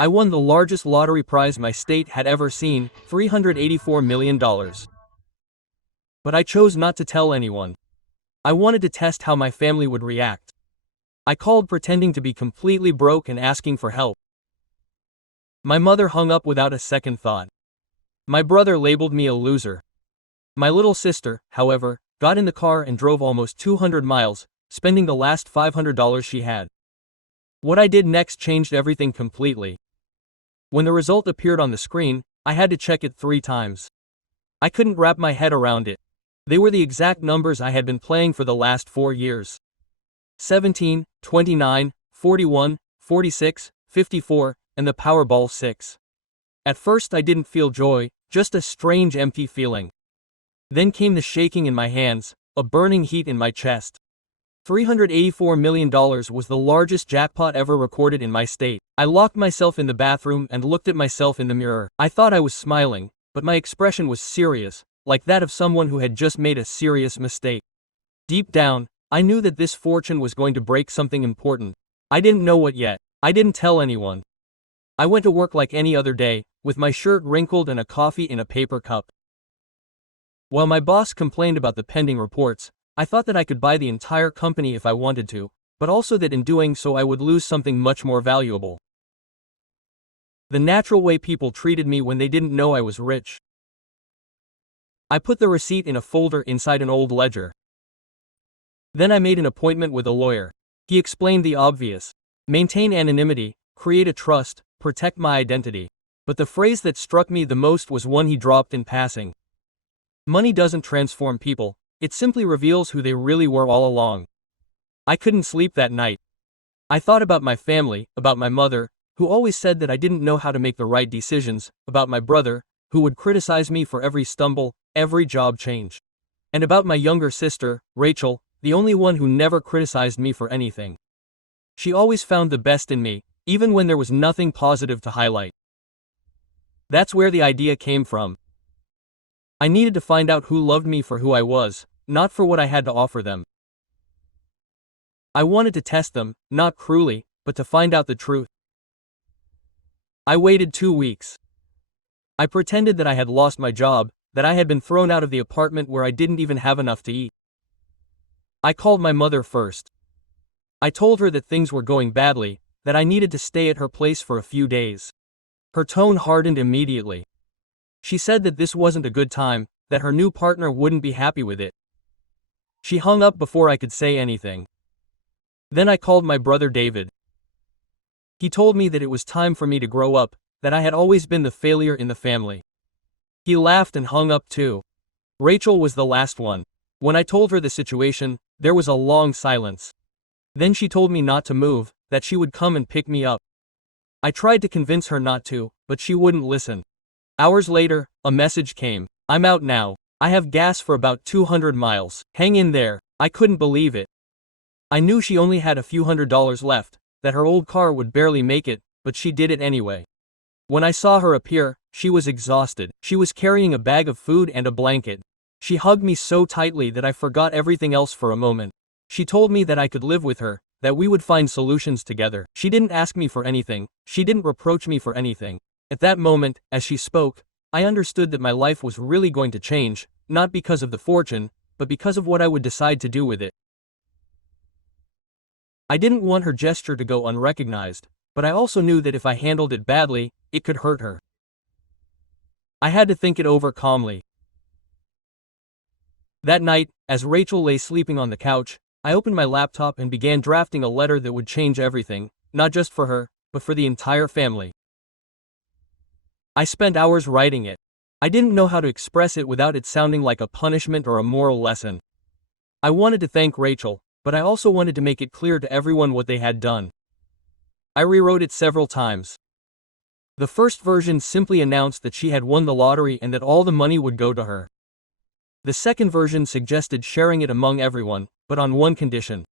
I won the largest lottery prize my state had ever seen, $384 million. But I chose not to tell anyone. I wanted to test how my family would react. I called pretending to be completely broke and asking for help. My mother hung up without a second thought. My brother labeled me a loser. My little sister, however, got in the car and drove almost 200 miles, spending the last $500 she had. What I did next changed everything completely. When the result appeared on the screen, I had to check it 3 times. I couldn't wrap my head around it. They were the exact numbers I had been playing for the last 4 years. 17, 29, 41, 46, 54, and the Powerball 6. At first I didn't feel joy, just a strange empty feeling. Then came the shaking in my hands, a burning heat in my chest. $384 million was the largest jackpot ever recorded in my state. I locked myself in the bathroom and looked at myself in the mirror. I thought I was smiling, but my expression was serious, like that of someone who had just made a serious mistake. Deep down, I knew that this fortune was going to break something important. I didn't know what yet. I didn't tell anyone. I went to work like any other day, with my shirt wrinkled and a coffee in a paper cup. While my boss complained about the pending reports, I thought that I could buy the entire company if I wanted to, but also that in doing so I would lose something much more valuable. The natural way people treated me when they didn't know I was rich. I put the receipt in a folder inside an old ledger. Then I made an appointment with a lawyer. He explained the obvious. Maintain anonymity, create a trust, protect my identity. But the phrase that struck me the most was one he dropped in passing. Money doesn't transform people, it simply reveals who they really were all along. I couldn't sleep that night. I thought about my family, about my mother, who always said that I didn't know how to make the right decisions, about my brother, who would criticize me for every stumble, every job change. And about my younger sister, Rachel, the only one who never criticized me for anything. She always found the best in me, even when there was nothing positive to highlight. That's where the idea came from. I needed to find out who loved me for who I was, not for what I had to offer them. I wanted to test them, not cruelly, but to find out the truth. I waited 2 weeks. I pretended that I had lost my job, that I had been thrown out of the apartment where I didn't even have enough to eat. I called my mother first. I told her that things were going badly, that I needed to stay at her place for a few days. Her tone hardened immediately. She said that this wasn't a good time, that her new partner wouldn't be happy with it. She hung up before I could say anything. Then I called my brother David. He told me that it was time for me to grow up, that I had always been the failure in the family. He laughed and hung up too. Rachel was the last one. When I told her the situation, there was a long silence. Then she told me not to move, that she would come and pick me up. I tried to convince her not to, but she wouldn't listen. Hours later, a message came. I'm out now. I have gas for about 200 miles. Hang in there. I couldn't believe it. I knew she only had a few $100s left, that her old car would barely make it, but she did it anyway. When I saw her appear, she was exhausted. She was carrying a bag of food and a blanket. She hugged me so tightly that I forgot everything else for a moment. She told me that I could live with her, that we would find solutions together. She didn't ask me for anything. She didn't reproach me for anything. At that moment, as she spoke, I understood that my life was really going to change, not because of the fortune, but because of what I would decide to do with it. I didn't want her gesture to go unrecognized, but I also knew that if I handled it badly, it could hurt her. I had to think it over calmly. That night, as Rachel lay sleeping on the couch, I opened my laptop and began drafting a letter that would change everything, not just for her, but for the entire family. I spent hours writing it. I didn't know how to express it without it sounding like a punishment or a moral lesson. I wanted to thank Rachel, but I also wanted to make it clear to everyone what they had done. I rewrote it several times. The first version simply announced that she had won the lottery and that all the money would go to her. The second version suggested sharing it among everyone, but on one condition.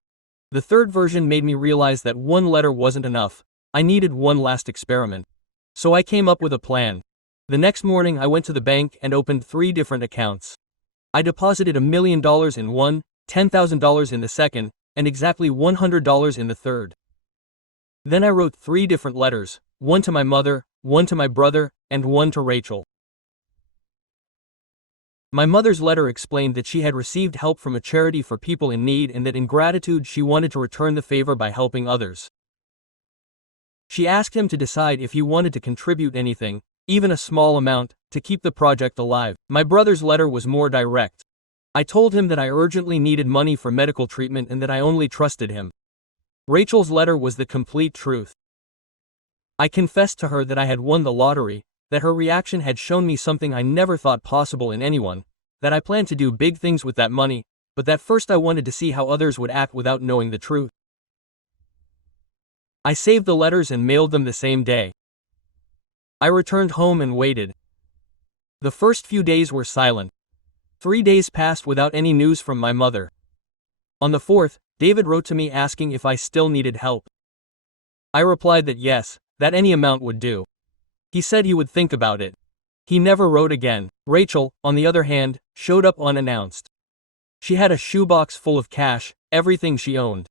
The third version made me realize that one letter wasn't enough. I needed one last experiment. So I came up with a plan. The next morning I went to the bank and opened 3 different accounts. I deposited $1 million in one, $10,000 in the second, and exactly $100 in the third. Then I wrote 3 different letters, one to my mother, one to my brother, and one to Rachel. My mother's letter explained that she had received help from a charity for people in need and that in gratitude she wanted to return the favor by helping others. She asked him to decide if he wanted to contribute anything, even a small amount, to keep the project alive. My brother's letter was more direct. I told him that I urgently needed money for medical treatment and that I only trusted him. Rachel's letter was the complete truth. I confessed to her that I had won the lottery, that her reaction had shown me something I never thought possible in anyone, that I planned to do big things with that money, but that first I wanted to see how others would act without knowing the truth. I saved the letters and mailed them the same day. I returned home and waited. The first few days were silent. 3 days passed without any news from my mother. On the 4th, David wrote to me asking if I still needed help. I replied that yes, that any amount would do. He said he would think about it. He never wrote again. Rachel, on the other hand, showed up unannounced. She had a shoebox full of cash, everything she owned.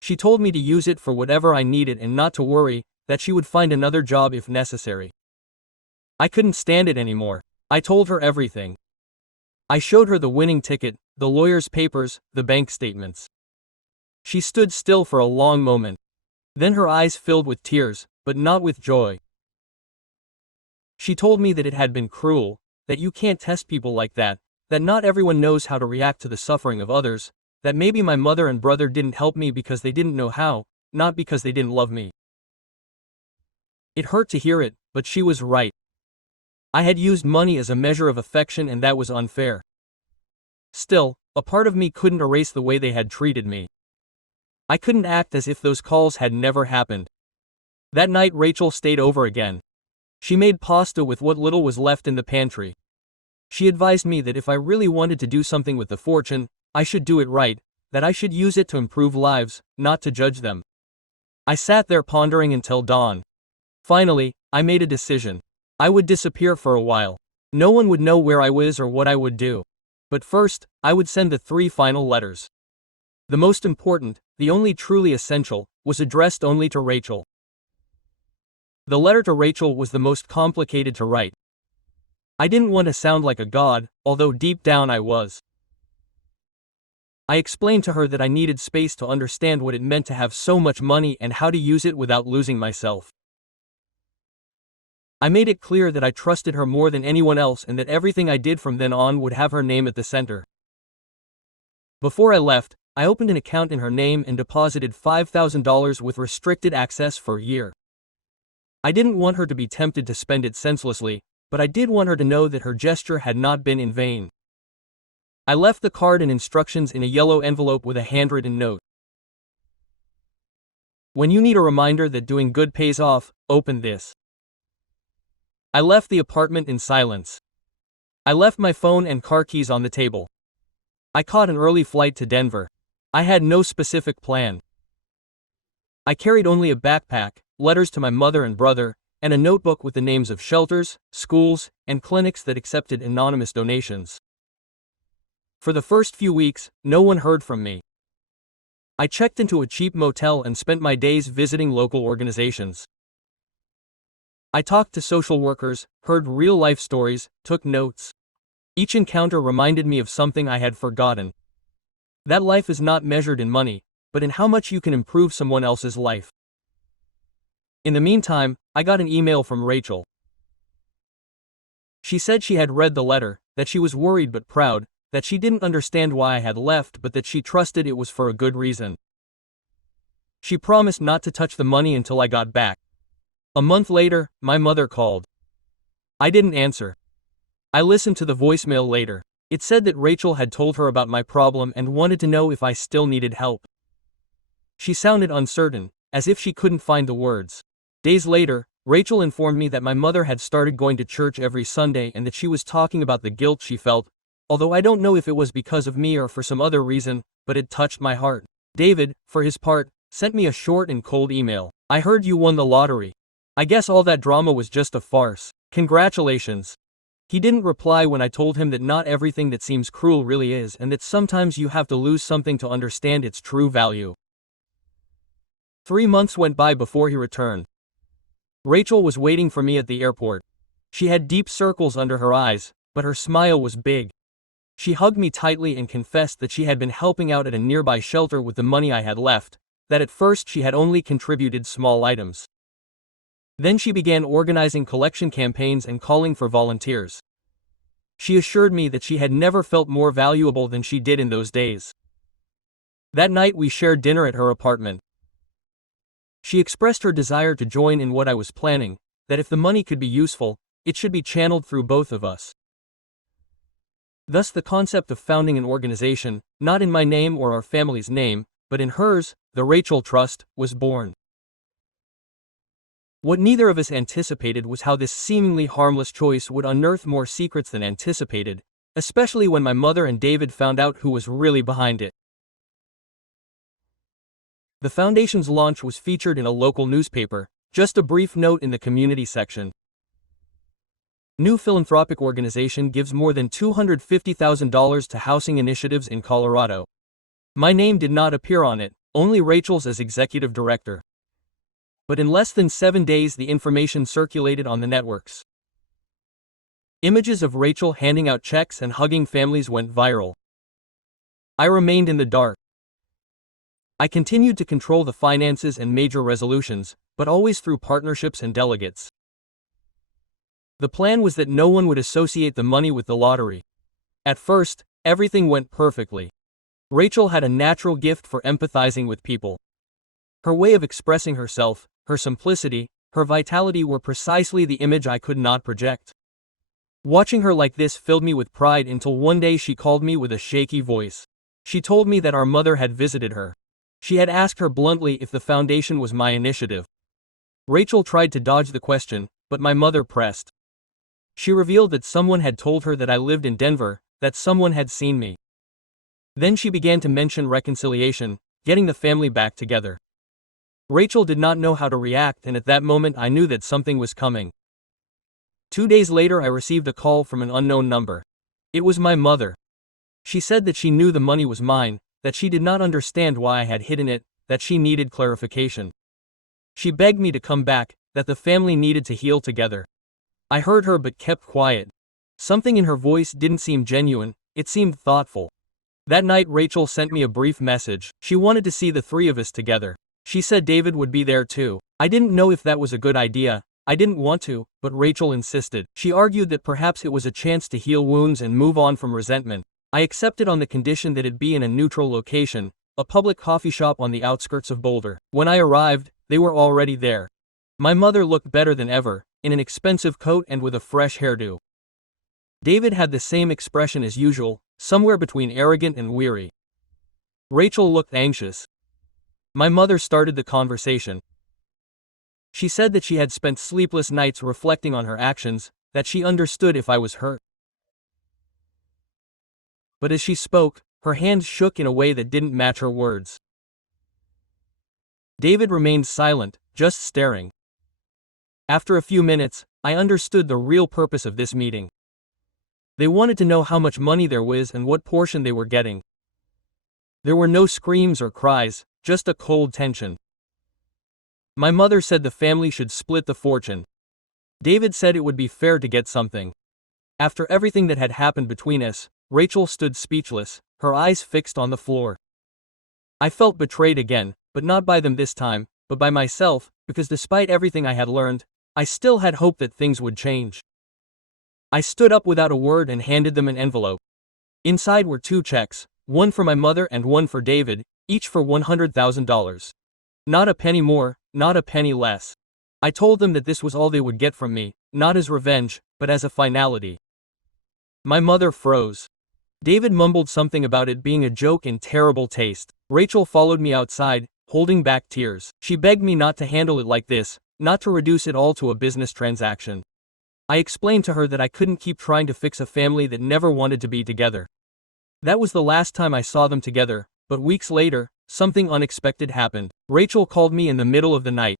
She told me to use it for whatever I needed and not to worry, that she would find another job if necessary. I couldn't stand it anymore. I told her everything. I showed her the winning ticket, the lawyer's papers, the bank statements. She stood still for a long moment. Then her eyes filled with tears, but not with joy. She told me that it had been cruel, that you can't test people like that not everyone knows how to react to the suffering of others, that maybe my mother and brother didn't help me because they didn't know how, not because they didn't love me. It hurt to hear it, but she was right. I had used money as a measure of affection and that was unfair. Still, a part of me couldn't erase the way they had treated me. I couldn't act as if those calls had never happened. That night Rachel stayed over again. She made pasta with what little was left in the pantry. She advised me that if I really wanted to do something with the fortune, I should do it right, that I should use it to improve lives, not to judge them. I sat there pondering until dawn. Finally, I made a decision. I would disappear for a while. No one would know where I was or what I would do. But first, I would send the 3 final letters. The most important, the only truly essential, was addressed only to Rachel. The letter to Rachel was the most complicated to write. I didn't want to sound like a god, although deep down I was. I explained to her that I needed space to understand what it meant to have so much money and how to use it without losing myself. I made it clear that I trusted her more than anyone else and that everything I did from then on would have her name at the center. Before I left, I opened an account in her name and deposited $5,000 with restricted access for a year. I didn't want her to be tempted to spend it senselessly, but I did want her to know that her gesture had not been in vain. I left the card and instructions in a yellow envelope with a handwritten note. When you need a reminder that doing good pays off, open this. I left the apartment in silence. I left my phone and car keys on the table. I caught an early flight to Denver. I had no specific plan. I carried only a backpack, letters to my mother and brother, and a notebook with the names of shelters, schools, and clinics that accepted anonymous donations. For the first few weeks, no one heard from me. I checked into a cheap motel and spent my days visiting local organizations. I talked to social workers, heard real-life stories, took notes. Each encounter reminded me of something I had forgotten. That life is not measured in money, but in how much you can improve someone else's life. In the meantime, I got an email from Rachel. She said she had read the letter, that she was worried but proud, that she didn't understand why I had left but that she trusted it was for a good reason. She promised not to touch the money until I got back. A month later, my mother called. I didn't answer. I listened to the voicemail later. It said that Rachel had told her about my problem and wanted to know if I still needed help. She sounded uncertain, as if she couldn't find the words. Days later, Rachel informed me that my mother had started going to church every Sunday and that she was talking about the guilt she felt, although I don't know if it was because of me or for some other reason, but it touched my heart. David, for his part, sent me a short and cold email. I heard you won the lottery. I guess all that drama was just a farce. Congratulations. He didn't reply when I told him that not everything that seems cruel really is and that sometimes you have to lose something to understand its true value. 3 months went by before he returned. Rachel was waiting for me at the airport. She had deep circles under her eyes, but her smile was big. She hugged me tightly and confessed that she had been helping out at a nearby shelter with the money I had left, that at first she had only contributed small items. Then she began organizing collection campaigns and calling for volunteers. She assured me that she had never felt more valuable than she did in those days. That night we shared dinner at her apartment. She expressed her desire to join in what I was planning, that if the money could be useful, it should be channeled through both of us. Thus the concept of founding an organization, not in my name or our family's name, but in hers, the Rachel Trust, was born. What neither of us anticipated was how this seemingly harmless choice would unearth more secrets than anticipated, especially when my mother and David found out who was really behind it. The foundation's launch was featured in a local newspaper, just a brief note in the community section. New philanthropic organization gives more than $250,000 to housing initiatives in Colorado. My name did not appear on it, only Rachel's as executive director. But in less than 7 days the information circulated on the networks. Images of Rachel handing out checks and hugging families went viral. I remained in the dark. I continued to control the finances and major resolutions, but always through partnerships and delegates. The plan was that no one would associate the money with the lottery. At first, everything went perfectly. Rachel had a natural gift for empathizing with people. Her way of expressing herself, her simplicity, her vitality were precisely the image I could not project. Watching her like this filled me with pride until one day she called me with a shaky voice. She told me that our mother had visited her. She had asked her bluntly if the foundation was my initiative. Rachel tried to dodge the question, but my mother pressed. She revealed that someone had told her that I lived in Denver, that someone had seen me. Then she began to mention reconciliation, getting the family back together. Rachel did not know how to react, and at that moment I knew that something was coming. 2 days later I received a call from an unknown number. It was my mother. She said that she knew the money was mine, that she did not understand why I had hidden it, that she needed clarification. She begged me to come back, that the family needed to heal together. I heard her but kept quiet. Something in her voice didn't seem genuine, it seemed thoughtful. That night Rachel sent me a brief message. She wanted to see the three of us together. She said David would be there too. I didn't know if that was a good idea. I didn't want to, but Rachel insisted. She argued that perhaps it was a chance to heal wounds and move on from resentment. I accepted on the condition that it be in a neutral location, a public coffee shop on the outskirts of Boulder. When I arrived, they were already there. My mother looked better than ever, in an expensive coat and with a fresh hairdo. David had the same expression as usual, somewhere between arrogant and weary. Rachel looked anxious. My mother started the conversation. She said that she had spent sleepless nights reflecting on her actions, that she understood if I was hurt. But as she spoke, her hands shook in a way that didn't match her words. David remained silent, just staring. After a few minutes, I understood the real purpose of this meeting. They wanted to know how much money there was and what portion they were getting. There were no screams or cries, just a cold tension. My mother said the family should split the fortune. David said it would be fair to get something. After everything that had happened between us, Rachel stood speechless, her eyes fixed on the floor. I felt betrayed again, but not by them this time, but by myself, because despite everything I had learned, I still had hope that things would change. I stood up without a word and handed them an envelope. Inside were 2 checks, one for my mother and one for David, each for $100,000. Not a penny more, not a penny less. I told them that this was all they would get from me, not as revenge, but as a finality. My mother froze. David mumbled something about it being a joke in terrible taste. Rachel followed me outside, holding back tears. She begged me not to handle it like this, not to reduce it all to a business transaction. I explained to her that I couldn't keep trying to fix a family that never wanted to be together. That was the last time I saw them together, but weeks later, something unexpected happened. Rachel called me in the middle of the night.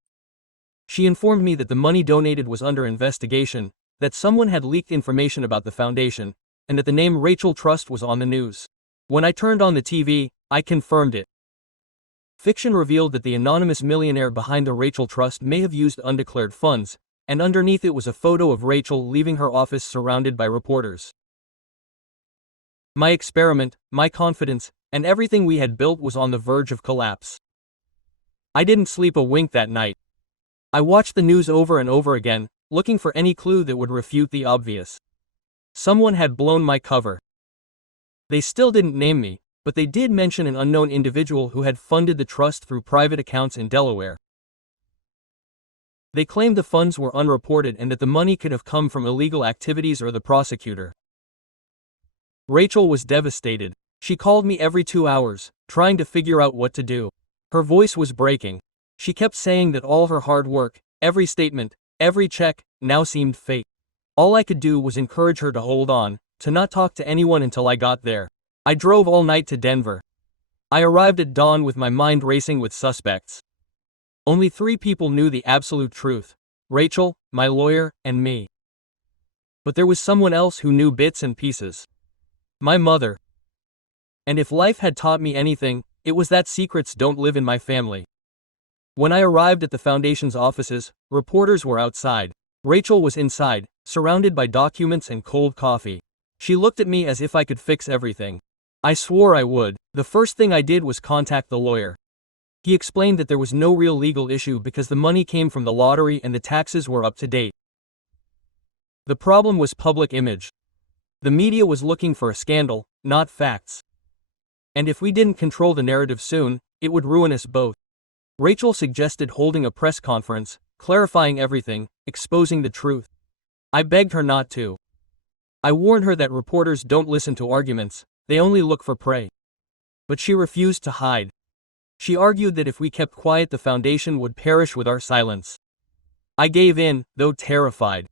She informed me that the money donated was under investigation, that someone had leaked information about the foundation, and that the name Rachel Trust was on the news. When I turned on the TV, I confirmed it. Fiction revealed that the anonymous millionaire behind the Rachel Trust may have used undeclared funds, and underneath it was a photo of Rachel leaving her office surrounded by reporters. My experiment, my confidence, and everything we had built was on the verge of collapse. I didn't sleep a wink that night. I watched the news over and over again, looking for any clue that would refute the obvious. Someone had blown my cover. They still didn't name me, but they did mention an unknown individual who had funded the trust through private accounts in Delaware. They claimed the funds were unreported and that the money could have come from illegal activities or the prosecutor. Rachel was devastated. She called me every 2 hours, trying to figure out what to do. Her voice was breaking. She kept saying that all her hard work, every statement, every check, now seemed fake. All I could do was encourage her to hold on, to not talk to anyone until I got there. I drove all night to Denver. I arrived at dawn with my mind racing with suspects. Only 3 people knew the absolute truth: Rachel, my lawyer, and me. But there was someone else who knew bits and pieces. My mother. And if life had taught me anything, it was that secrets don't live in my family. When I arrived at the foundation's offices, reporters were outside. Rachel was inside, surrounded by documents and cold coffee. She looked at me as if I could fix everything. I swore I would. The first thing I did was contact the lawyer. He explained that there was no real legal issue because the money came from the lottery and the taxes were up to date. The problem was public image. The media was looking for a scandal, not facts. And if we didn't control the narrative soon, it would ruin us both. Rachel suggested holding a press conference, clarifying everything, exposing the truth. I begged her not to. I warned her that reporters don't listen to arguments, they only look for prey. But she refused to hide. She argued that if we kept quiet, the foundation would perish with our silence. I gave in, though terrified.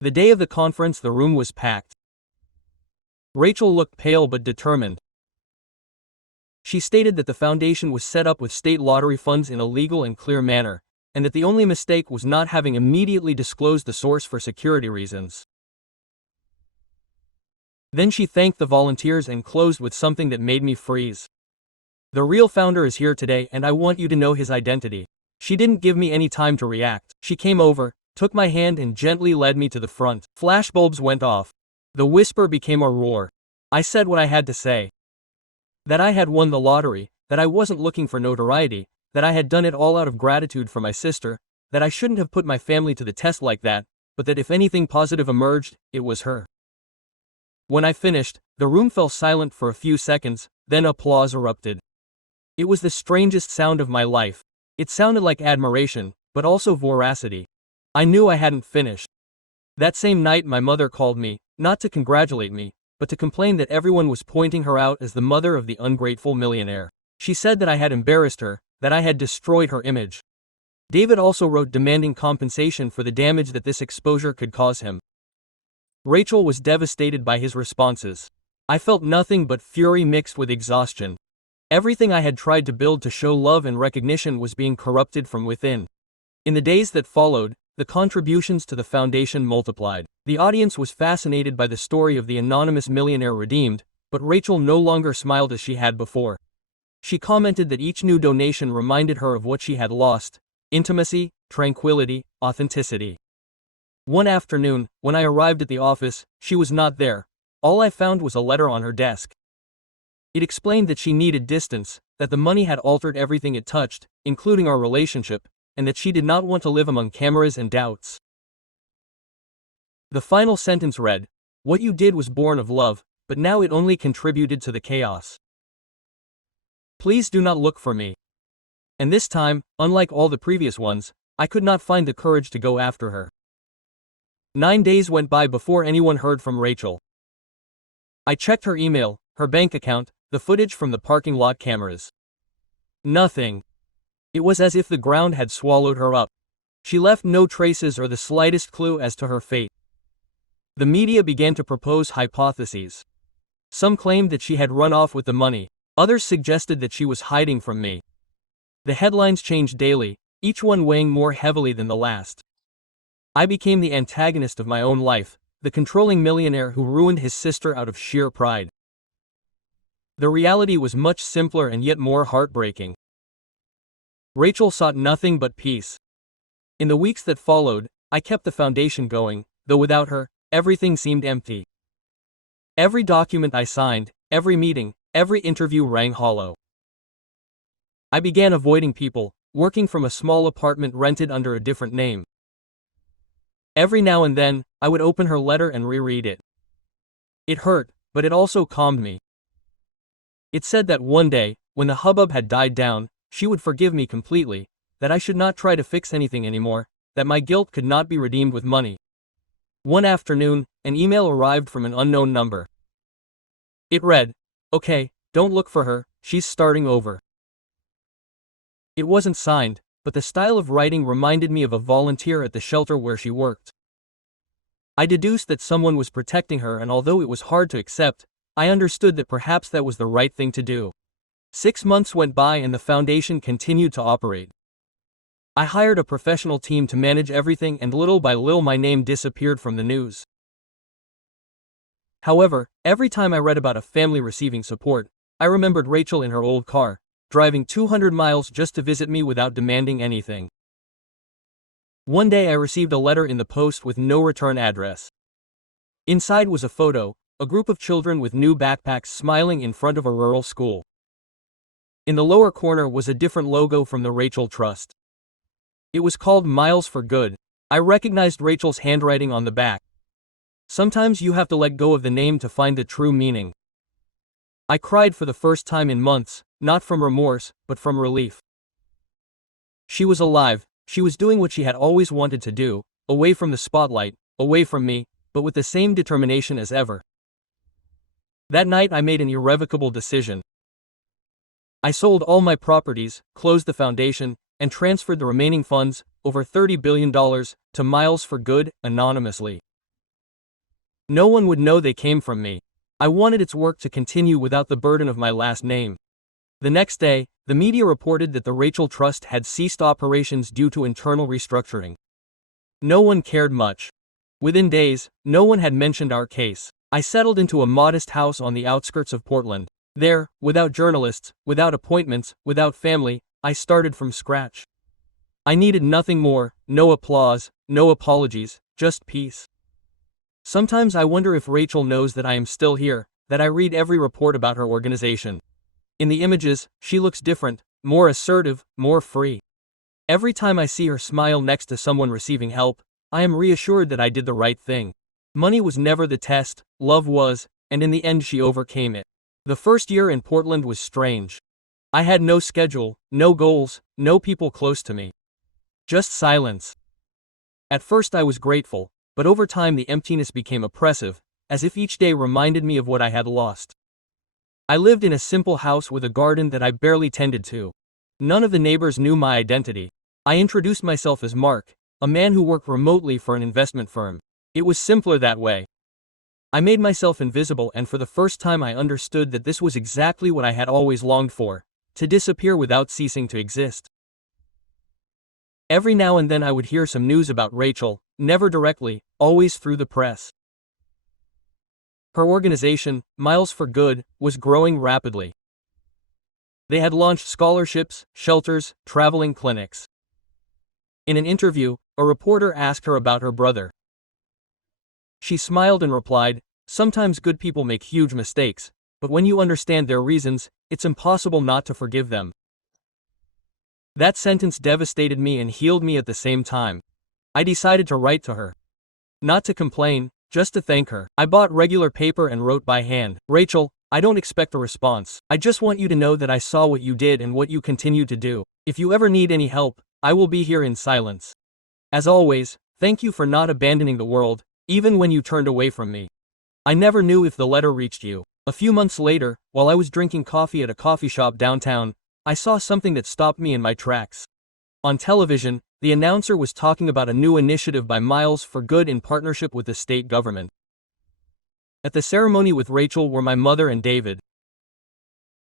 The day of the conference, the room was packed. Rachel looked pale but determined. She stated that the foundation was set up with state lottery funds in a legal and clear manner, and that the only mistake was not having immediately disclosed the source for security reasons. Then she thanked the volunteers and closed with something that made me freeze. The real founder is here today and I want you to know his identity. She didn't give me any time to react. She came over, took my hand and gently led me to the front. Flashbulbs went off. The whisper became a roar. I said what I had to say. That I had won the lottery, that I wasn't looking for notoriety, that I had done it all out of gratitude for my sister, that I shouldn't have put my family to the test like that, but that if anything positive emerged, it was her. When I finished, the room fell silent for a few seconds, then applause erupted. It was the strangest sound of my life. It sounded like admiration, but also voracity. I knew I hadn't finished. That same night my mother called me, not to congratulate me, but to complain that everyone was pointing her out as the mother of the ungrateful millionaire. She said that I had embarrassed her, that I had destroyed her image. David also wrote demanding compensation for the damage that this exposure could cause him. Rachel was devastated by his responses. I felt nothing but fury mixed with exhaustion. Everything I had tried to build to show love and recognition was being corrupted from within. In the days that followed, the contributions to the foundation multiplied. The audience was fascinated by the story of the anonymous millionaire redeemed, but Rachel no longer smiled as she had before. She commented that each new donation reminded her of what she had lost: intimacy, tranquility, authenticity. One afternoon, when I arrived at the office, she was not there. All I found was a letter on her desk. It explained that she needed distance, that the money had altered everything it touched, including our relationship, and that she did not want to live among cameras and doubts. The final sentence read, "What you did was born of love, but now it only contributed to the chaos. Please do not look for me." And this time, unlike all the previous ones, I could not find the courage to go after her. 9 days went by before anyone heard from Rachel. I checked her email, her bank account, the footage from the parking lot cameras. Nothing. It was as if the ground had swallowed her up. She left no traces or the slightest clue as to her fate. The media began to propose hypotheses. Some claimed that she had run off with the money. Others suggested that she was hiding from me. The headlines changed daily, each one weighing more heavily than the last. I became the antagonist of my own life, the controlling millionaire who ruined his sister out of sheer pride. The reality was much simpler and yet more heartbreaking. Rachel sought nothing but peace. In the weeks that followed, I kept the foundation going, though without her, everything seemed empty. Every document I signed, every meeting, every interview rang hollow. I began avoiding people, working from a small apartment rented under a different name. Every now and then, I would open her letter and reread it. It hurt, but it also calmed me. It said that one day, when the hubbub had died down, she would forgive me completely, that I should not try to fix anything anymore, that my guilt could not be redeemed with money. One afternoon, an email arrived from an unknown number. It read, "Okay, don't look for her, she's starting over." It wasn't signed, but the style of writing reminded me of a volunteer at the shelter where she worked. I deduced that someone was protecting her, and although it was hard to accept, I understood that perhaps that was the right thing to do. 6 months went by and the foundation continued to operate. I hired a professional team to manage everything, and little by little my name disappeared from the news. However, every time I read about a family receiving support, I remembered Rachel in her old car, driving 200 miles just to visit me without demanding anything. One day I received a letter in the post with no return address. Inside was a photo, a group of children with new backpacks smiling in front of a rural school. In the lower corner was a different logo from the Rachel Trust. It was called Miles for Good. I recognized Rachel's handwriting on the back. Sometimes you have to let go of the name to find the true meaning. I cried for the first time in months, not from remorse, but from relief. She was alive, she was doing what she had always wanted to do, away from the spotlight, away from me, but with the same determination as ever. That night I made an irrevocable decision. I sold all my properties, closed the foundation, and transferred the remaining funds, over $30 billion, to Miles for Good, anonymously. No one would know they came from me. I wanted its work to continue without the burden of my last name. The next day, the media reported that the Rachel Trust had ceased operations due to internal restructuring. No one cared much. Within days, no one had mentioned our case. I settled into a modest house on the outskirts of Portland. There, without journalists, without appointments, without family, I started from scratch. I needed nothing more, no applause, no apologies, just peace. Sometimes I wonder if Rachel knows that I am still here, that I read every report about her organization. In the images, she looks different, more assertive, more free. Every time I see her smile next to someone receiving help, I am reassured that I did the right thing. Money was never the test, love was, and in the end she overcame it. The first year in Portland was strange. I had no schedule, no goals, no people close to me. Just silence. At first I was grateful, but over time the emptiness became oppressive, as if each day reminded me of what I had lost. I lived in a simple house with a garden that I barely tended to. None of the neighbors knew my identity. I introduced myself as Mark, a man who worked remotely for an investment firm. It was simpler that way. I made myself invisible, and for the first time I understood that this was exactly what I had always longed for, to disappear without ceasing to exist. Every now and then I would hear some news about Rachel, never directly, always through the press. Her organization, Miles for Good, was growing rapidly. They had launched scholarships, shelters, traveling clinics. In an interview, a reporter asked her about her brother. She smiled and replied, "Sometimes good people make huge mistakes, but when you understand their reasons, it's impossible not to forgive them." That sentence devastated me and healed me at the same time. I decided to write to her. Not to complain, just to thank her. I bought regular paper and wrote by hand. "Rachel, I don't expect a response. I just want you to know that I saw what you did and what you continue to do. If you ever need any help, I will be here in silence. As always, thank you for not abandoning the world, even when you turned away from me." I never knew if the letter reached you. A few months later, while I was drinking coffee at a coffee shop downtown, I saw something that stopped me in my tracks. On television, the announcer was talking about a new initiative by Miles for Good in partnership with the state government. At the ceremony with Rachel were my mother and David.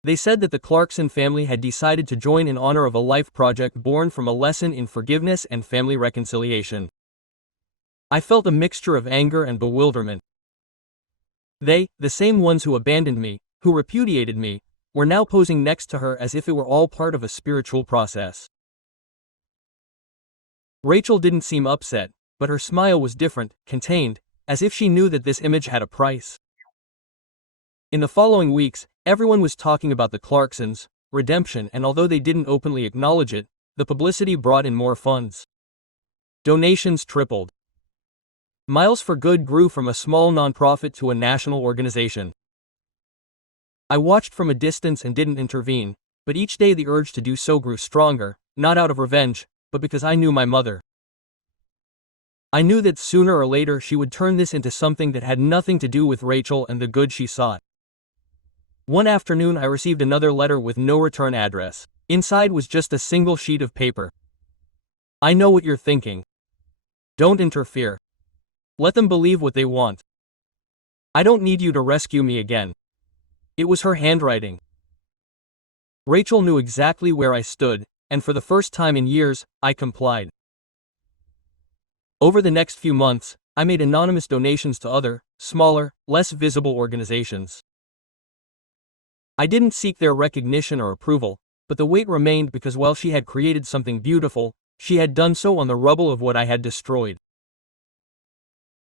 They said that the Clarkson family had decided to join in honor of a life project born from a lesson in forgiveness and family reconciliation. I felt a mixture of anger and bewilderment. They, the same ones who abandoned me, who repudiated me, were now posing next to her as if it were all part of a spiritual process. Rachel didn't seem upset, but her smile was different, contained, as if she knew that this image had a price. In the following weeks, everyone was talking about the Clarksons' redemption, and although they didn't openly acknowledge it, the publicity brought in more funds. Donations tripled. Miles for Good grew from a small nonprofit to a national organization. I watched from a distance and didn't intervene, but each day the urge to do so grew stronger, not out of revenge, but because I knew my mother. I knew that sooner or later she would turn this into something that had nothing to do with Rachel and the good she sought. One afternoon I received another letter with no return address. Inside was just a single sheet of paper. I know what you're thinking. Don't interfere. Let them believe what they want. I don't need you to rescue me again. It was her handwriting. Rachel knew exactly where I stood, and for the first time in years, I complied. Over the next few months, I made anonymous donations to other, smaller, less visible organizations. I didn't seek their recognition or approval, but the weight remained because while she had created something beautiful, she had done so on the rubble of what I had destroyed.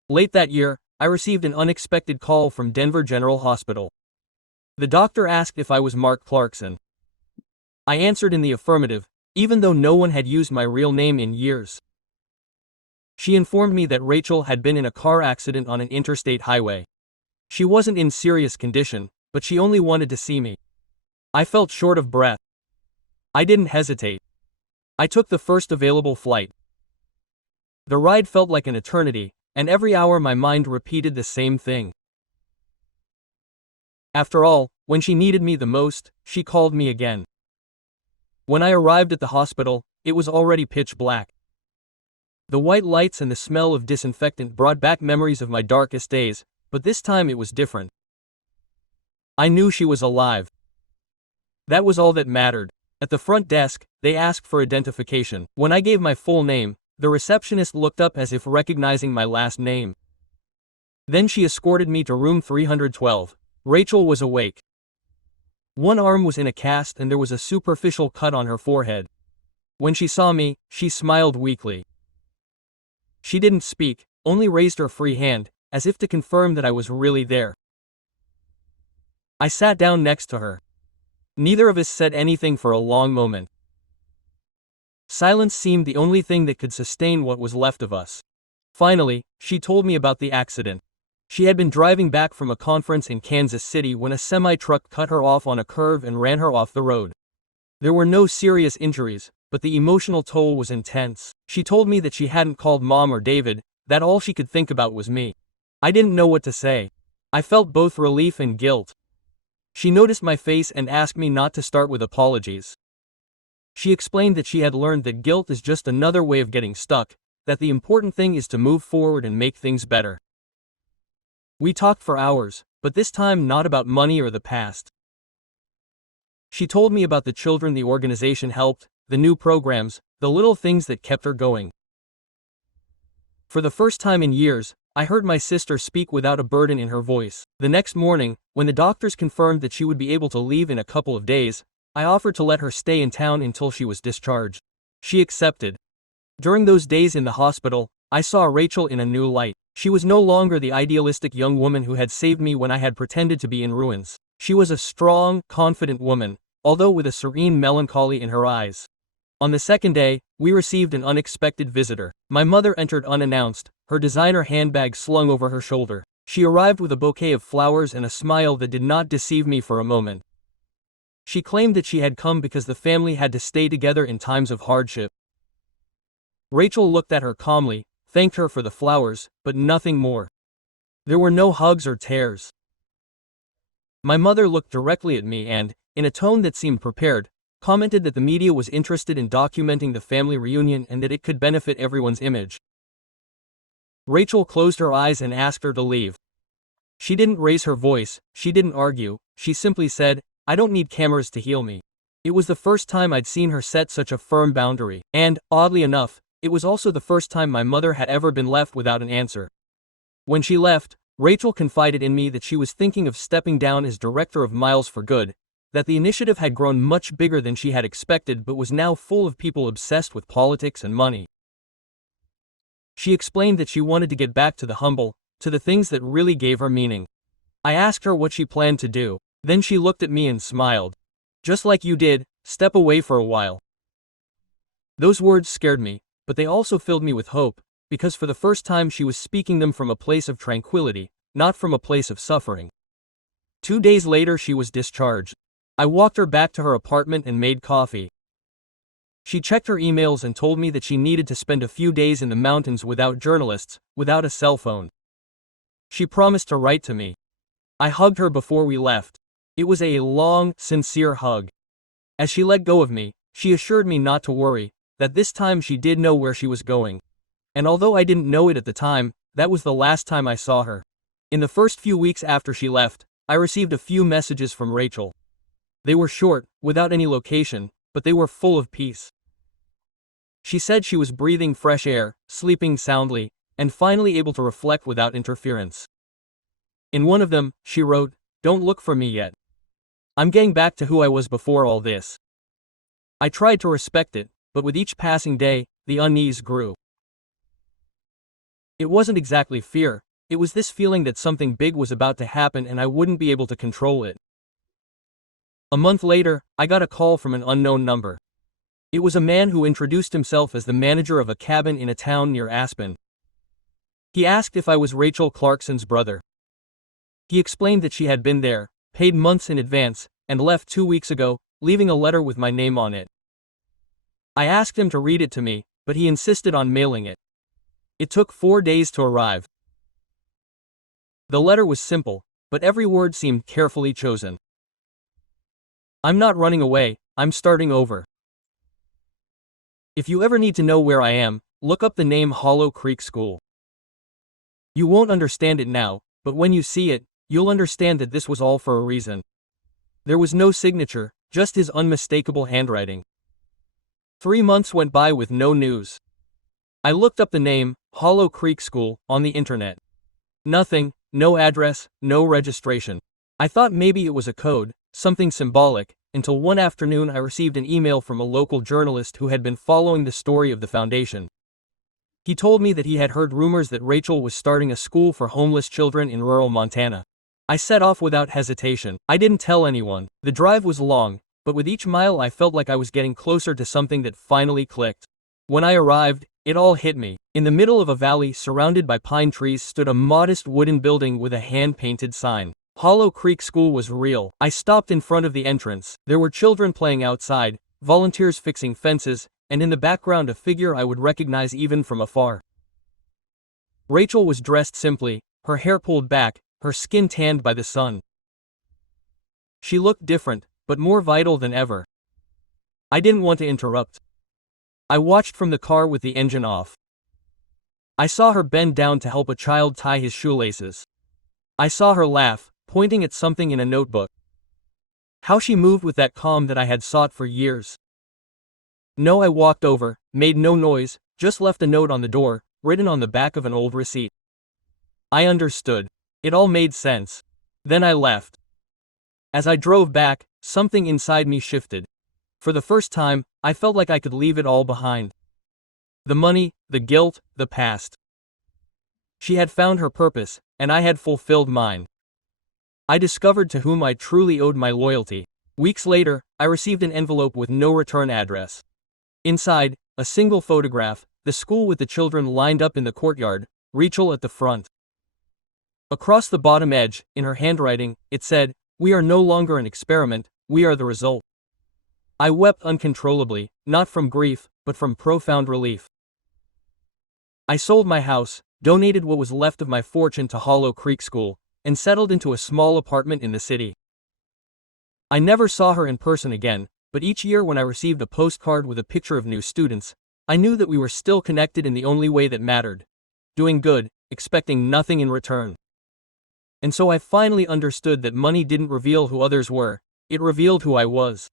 Late that year, I received an unexpected call from Denver General Hospital. The doctor asked if I was Mark Clarkson. I answered in the affirmative, even though no one had used my real name in years. She informed me that Rachel had been in a car accident on an interstate highway. She wasn't in serious condition, but she only wanted to see me. I felt short of breath. I didn't hesitate. I took the first available flight. The ride felt like an eternity, and every hour my mind repeated the same thing. After all, when she needed me the most, she called me again. When I arrived at the hospital, it was already pitch black. The white lights and the smell of disinfectant brought back memories of my darkest days, but this time it was different. I knew she was alive. That was all that mattered. At the front desk, they asked for identification. When I gave my full name, the receptionist looked up as if recognizing my last name. Then she escorted me to room 312. Rachel was awake. One arm was in a cast and there was a superficial cut on her forehead. When she saw me, she smiled weakly. She didn't speak, only raised her free hand, as if to confirm that I was really there. I sat down next to her. Neither of us said anything for a long moment. Silence seemed the only thing that could sustain what was left of us. Finally, she told me about the accident. She had been driving back from a conference in Kansas City when a semi-truck cut her off on a curve and ran her off the road. There were no serious injuries, but the emotional toll was intense. She told me that she hadn't called Mom or David, that all she could think about was me. I didn't know what to say. I felt both relief and guilt. She noticed my face and asked me not to start with apologies. She explained that she had learned that guilt is just another way of getting stuck, that the important thing is to move forward and make things better. We talked for hours, but this time not about money or the past. She told me about the children the organization helped, the new programs, the little things that kept her going. For the first time in years, I heard my sister speak without a burden in her voice. The next morning, when the doctors confirmed that she would be able to leave in a couple of days, I offered to let her stay in town until she was discharged. She accepted. During those days in the hospital, I saw Rachel in a new light. She was no longer the idealistic young woman who had saved me when I had pretended to be in ruins. She was a strong, confident woman, although with a serene melancholy in her eyes. On the second day, we received an unexpected visitor. My mother entered unannounced, her designer handbag slung over her shoulder. She arrived with a bouquet of flowers and a smile that did not deceive me for a moment. She claimed that she had come because the family had to stay together in times of hardship. Rachel looked at her calmly, thanked her for the flowers, but nothing more. There were no hugs or tears. My mother looked directly at me and, in a tone that seemed prepared, commented that the media was interested in documenting the family reunion and that it could benefit everyone's image. Rachel closed her eyes and asked her to leave. She didn't raise her voice, she didn't argue, she simply said, "I don't need cameras to heal me." It was the first time I'd seen her set such a firm boundary, and, oddly enough, it was also the first time my mother had ever been left without an answer. When she left, Rachel confided in me that she was thinking of stepping down as director of Miles for Good, that the initiative had grown much bigger than she had expected but was now full of people obsessed with politics and money. She explained that she wanted to get back to the humble, to the things that really gave her meaning. I asked her what she planned to do, then she looked at me and smiled. Just like you did, step away for a while. Those words scared me, but they also filled me with hope, because for the first time she was speaking them from a place of tranquility, not from a place of suffering. 2 days later she was discharged. I walked her back to her apartment and made coffee. She checked her emails and told me that she needed to spend a few days in the mountains without journalists, without a cell phone. She promised to write to me. I hugged her before we left. It was a long, sincere hug. As she let go of me, she assured me not to worry, that this time she did know where she was going. And although I didn't know it at the time, that was the last time I saw her. In the first few weeks after she left, I received a few messages from Rachel. They were short, without any location, but they were full of peace. She said she was breathing fresh air, sleeping soundly, and finally able to reflect without interference. In one of them, she wrote, "Don't look for me yet. I'm getting back to who I was before all this." I tried to respect it, but with each passing day, the unease grew. It wasn't exactly fear, it was this feeling that something big was about to happen and I wouldn't be able to control it. A month later, I got a call from an unknown number. It was a man who introduced himself as the manager of a cabin in a town near Aspen. He asked if I was Rachel Clarkson's brother. He explained that she had been there, paid months in advance, and left 2 weeks ago, leaving a letter with my name on it. I asked him to read it to me, but he insisted on mailing it. It took 4 days to arrive. The letter was simple, but every word seemed carefully chosen. "I'm not running away, I'm starting over. If you ever need to know where I am, look up the name Hollow Creek School. You won't understand it now, but when you see it, you'll understand that this was all for a reason." There was no signature, just his unmistakable handwriting. 3 months went by with no news. I looked up the name, Hollow Creek School, on the internet. Nothing, no address, no registration. I thought maybe it was a code, something symbolic, until one afternoon I received an email from a local journalist who had been following the story of the foundation. He told me that he had heard rumors that Rachel was starting a school for homeless children in rural Montana. I set off without hesitation. I didn't tell anyone. The drive was long, but with each mile I felt like I was getting closer to something that finally clicked. When I arrived, it all hit me. In the middle of a valley surrounded by pine trees stood a modest wooden building with a hand-painted sign. Hollow Creek School was real. I stopped in front of the entrance. There were children playing outside, volunteers fixing fences, and in the background a figure I would recognize even from afar. Rachel was dressed simply, her hair pulled back, her skin tanned by the sun. She looked different, but more vital than ever. I didn't want to interrupt. I watched from the car with the engine off. I saw her bend down to help a child tie his shoelaces. I saw her laugh, pointing at something in a notebook. How she moved with that calm that I had sought for years. No, I walked over, made no noise, just left a note on the door, written on the back of an old receipt. I understood. It all made sense. Then I left. As I drove back, something inside me shifted. For the first time, I felt like I could leave it all behind. The money, the guilt, the past. She had found her purpose, and I had fulfilled mine. I discovered to whom I truly owed my loyalty. Weeks later, I received an envelope with no return address. Inside, a single photograph, the school with the children lined up in the courtyard, Rachel at the front. Across the bottom edge, in her handwriting, it said, "We are no longer an experiment, we are the result." I wept uncontrollably, not from grief, but from profound relief. I sold my house, donated what was left of my fortune to Hollow Creek School, and settled into a small apartment in the city. I never saw her in person again, but each year when I received a postcard with a picture of new students, I knew that we were still connected in the only way that mattered. Doing good, expecting nothing in return. And so I finally understood that money didn't reveal who others were, it revealed who I was.